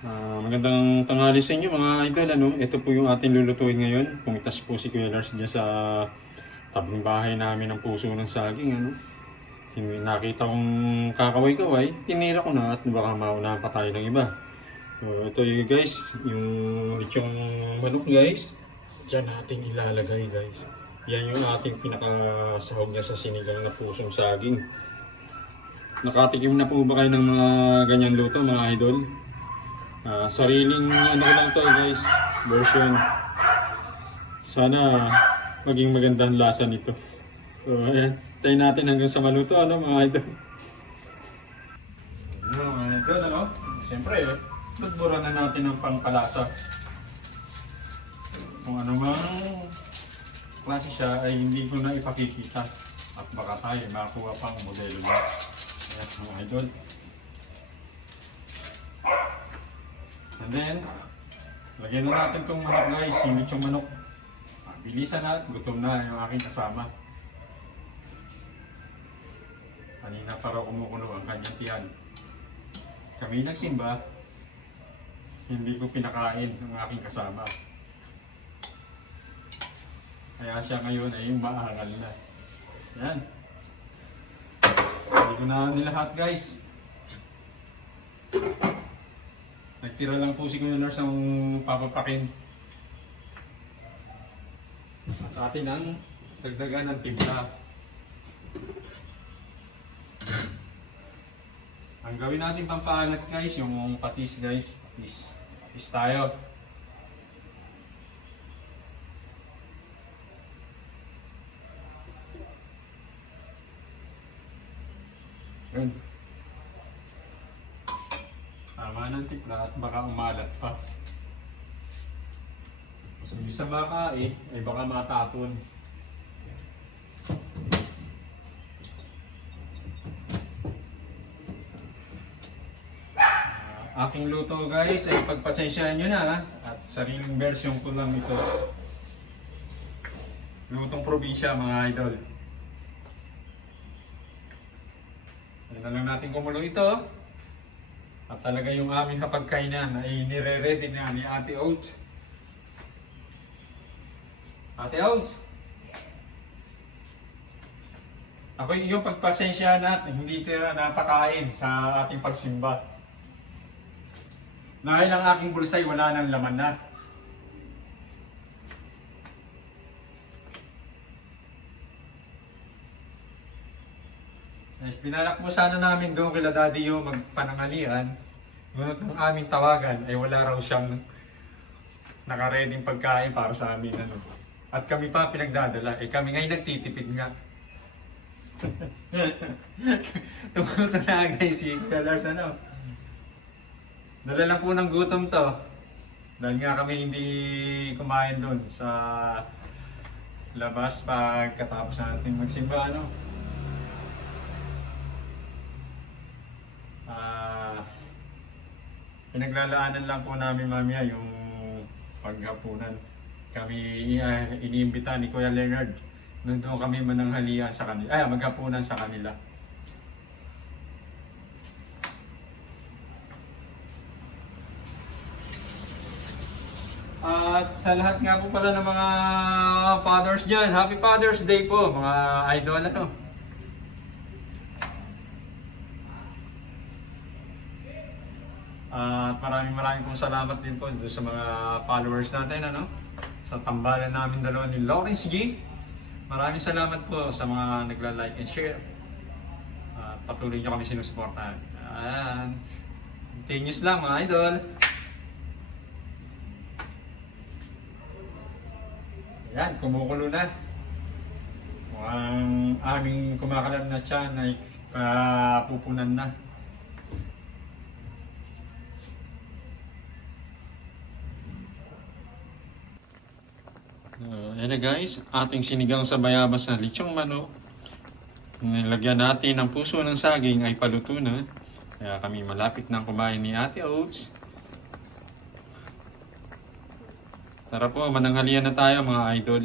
Ah, magandang tanghali sa inyo mga idol. Ano? Ito po yung ating lulutuin ngayon. Pumitas po si Kuya Lars dyan sa tabing bahay namin ng puso ng saging. Ano? Nakita kong kakaway-kaway, tinira ko na at baka maunahan pa tayo ng iba. So, ito yung guys, yung lechong manok guys. Diyan natin ilalagay guys. Yan yung ating pinakasahog niya sa sinigang na pusong saging. Nakatikim na po ba kayo ng mga ganyan luto mga idol? Ah, sariling ano ko lang to guys, version. Sana maging magandang lasa nito. So, ayan. Tayo natin hanggang sa maluto, ano mga idol. Ano mga idol, ano? Siyempre, eh, nagmura na natin ang pangkalasa. Kung ano mang klase siya ay hindi ko na ipakikita. At baka tayo makakuha pang modelo ba. Ayan mga idol. And then, lagyan na natin itong manok guys, simit yung manok. Bilisan na, gutom na yung aking kasama. Kanina pa raw kumukulo ang kanyang tiyan. Kami nagsimba, hindi ko pinakain ang aking kasama. Kaya siya ngayon ay maangal na. Yan. Hindi ko na nilahat guys. Nagtira lang po si Kuya Nurse ang papapakin. At atin ang dagdagan ng timpla. Ang gawin natin pampaangat guys, yung patis guys. Patis. Patis tayo. Yun. Tama ng tipla at baka umalat pa. Yung isa baka eh, ay baka matapon. Ah, aking luto guys ay pagpasensyahan nyo na ha. At sariling version ko lang ito. Lutong probinsya mga idol. Yan na lang natin kumulo ito. At talaga yung aming kapagkainan ay nire-ready na ni Ate Oat. Ate Oat! Ako yung pagpasensya natin, hindi ka napakain sa ating pagsimba. Dahil ang aking bulsay wala nang laman na. Yes, pinalak mo sana namin doon kila Daddy Yo magpanangalian. Ngunit ng aming tawagan ay wala raw siyang nakareding pagkain para sa amin. Ano. At kami pa pinagdadala. Eh kami ngayon nagtitipid nga. Tumuto na guys si Kuya Lars ano. Dala lang po ng gutom to. Dahil nga kami hindi kumain doon sa labas pagkatapos natin magsimba ano. Pinaglalaanan lang po namin mamaya yung paghapunan. Kami uh, iniimbita ni Kuya Leonard. Nandun kami mananghalian sa kanila. Ay, maghapunan sa kanila. At sa lahat nga po pala ng mga fathers dyan, Happy Father's Day po, mga idol ano. At maraming maraming pong salamat din po doon sa mga followers natin, ano? Sa tambalan namin dalawa ni Lawrence G. Maraming salamat po sa mga nagla-like and share. At patuloy nyo kami sinusuportahan. And continuous lang mga idol. Yan, kumukulo na. Mukhang aming kumakalam na tiyan ay papupunan na. Uh, yan guys, ating sinigang sa bayabas na lechong manok. Nilagyan natin ng puso ng saging ay paluto na. Kaya kami malapit ng kumain ni Ate Oats. Tara po, mananghalian na tayo mga idol.